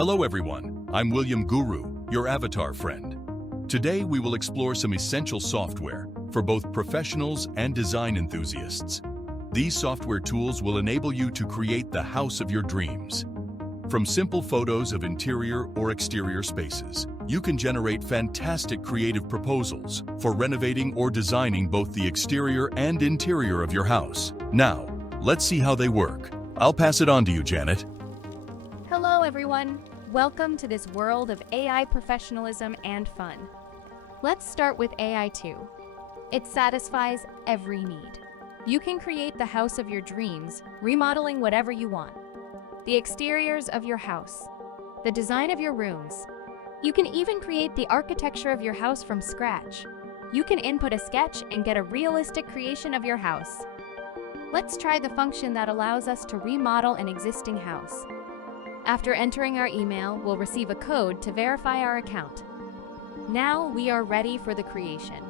Hello everyone, I'm William Guru, your avatar friend. Today we will explore some essential software for both professionals and design enthusiasts. These software tools will enable you to create the house of your dreams. From simple photos of interior or exterior spaces, you can generate fantastic creative proposals for renovating or designing both the exterior and interior of your house. Now, let's see how they work. I'll pass it on to you, Janet. Hello everyone, welcome to this world of AI professionalism and fun. Let's start with AITWO. It satisfies every need. You can create the house of your dreams, remodeling whatever you want. The exteriors of your house, the design of your rooms. You can even create the architecture of your house from scratch. You can input a sketch and get a realistic creation of your house. Let's try the function that allows us to remodel an existing house. After entering our email, we'll receive a code to verify our account. Now we are ready for the creation.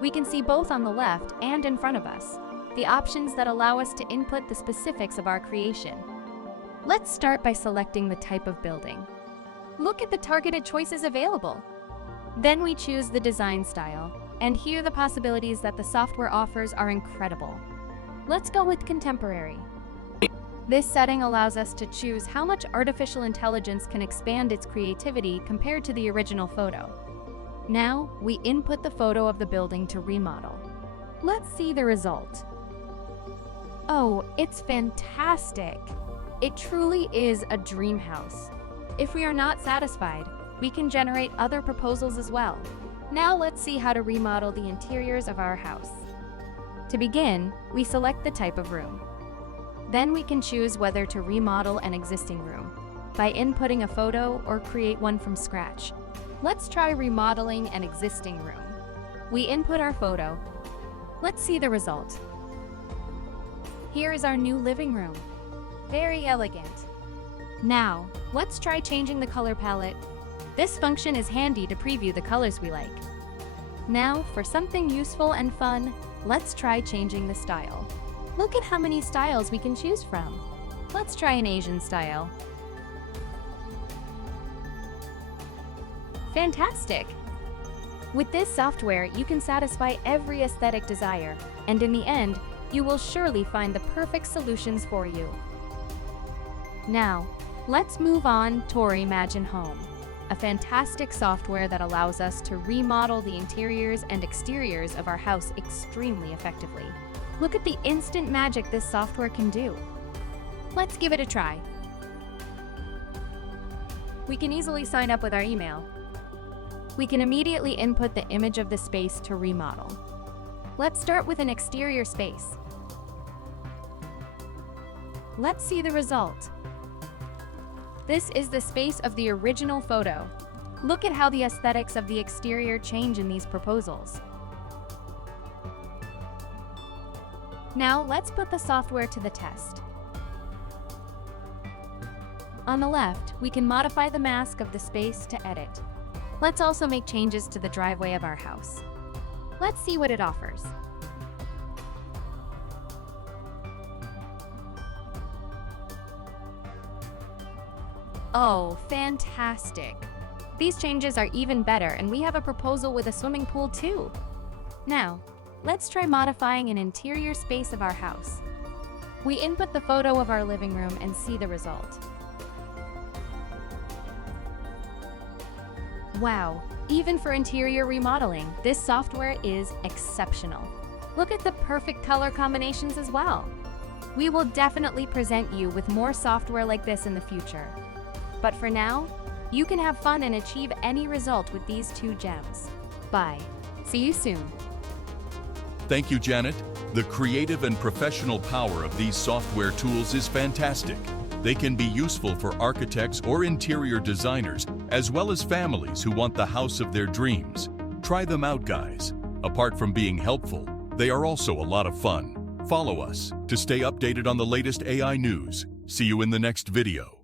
We can see both on the left and in front of us the options that allow us to input the specifics of our creation. Let's start by selecting the type of building. Look at the targeted choices available. Then we choose the design style, and here the possibilities that the software offers are incredible. Let's go with contemporary. This setting allows us to choose how much artificial intelligence can expand its creativity compared to the original photo. Now, we input the photo of the building to remodel. Let's see the result. Oh, it's fantastic! It truly is a dream house. If we are not satisfied, we can generate other proposals as well. Now let's see how to remodel the interiors of our house. To begin, we select the type of room. Then we can choose whether to remodel an existing room by inputting a photo or create one from scratch. Let's try remodeling an existing room. We input our photo. Let's see the result. Here is our new living room. Very elegant. Now, let's try changing the color palette. This function is handy to preview the colors we like. Now, for something useful and fun, let's try changing the style. Look at how many styles we can choose from. Let's try an Asian style. Fantastic! With this software, you can satisfy every aesthetic desire, and in the end, you will surely find the perfect solutions for you. Now, let's move on to REIMAGINE Home, a fantastic software that allows us to remodel the interiors and exteriors of our house extremely effectively. Look at the instant magic this software can do. Let's give it a try. We can easily sign up with our email. We can immediately input the image of the space to remodel. Let's start with an exterior space. Let's see the result. This is the space of the original photo. Look at how the aesthetics of the exterior change in these proposals. Now let's put the software to the test. On the left, we can modify the mask of the space to edit. Let's also make changes to the driveway of our house. Let's see what it offers. Oh, fantastic! These changes are even better, and we have a proposal with a swimming pool too. Now, let's try modifying an interior space of our house. We input the photo of our living room and see the result. Wow, even for interior remodeling, this software is exceptional. Look at the perfect color combinations as well. We will definitely present you with more software like this in the future. But for now, you can have fun and achieve any result with these two gems. Bye. See you soon. Thank you, Janet. The creative and professional power of these software tools is fantastic. They can be useful for architects or interior designers, as well as families who want the house of their dreams. Try them out, guys. Apart from being helpful, they are also a lot of fun. Follow us to stay updated on the latest AI news. See you in the next video.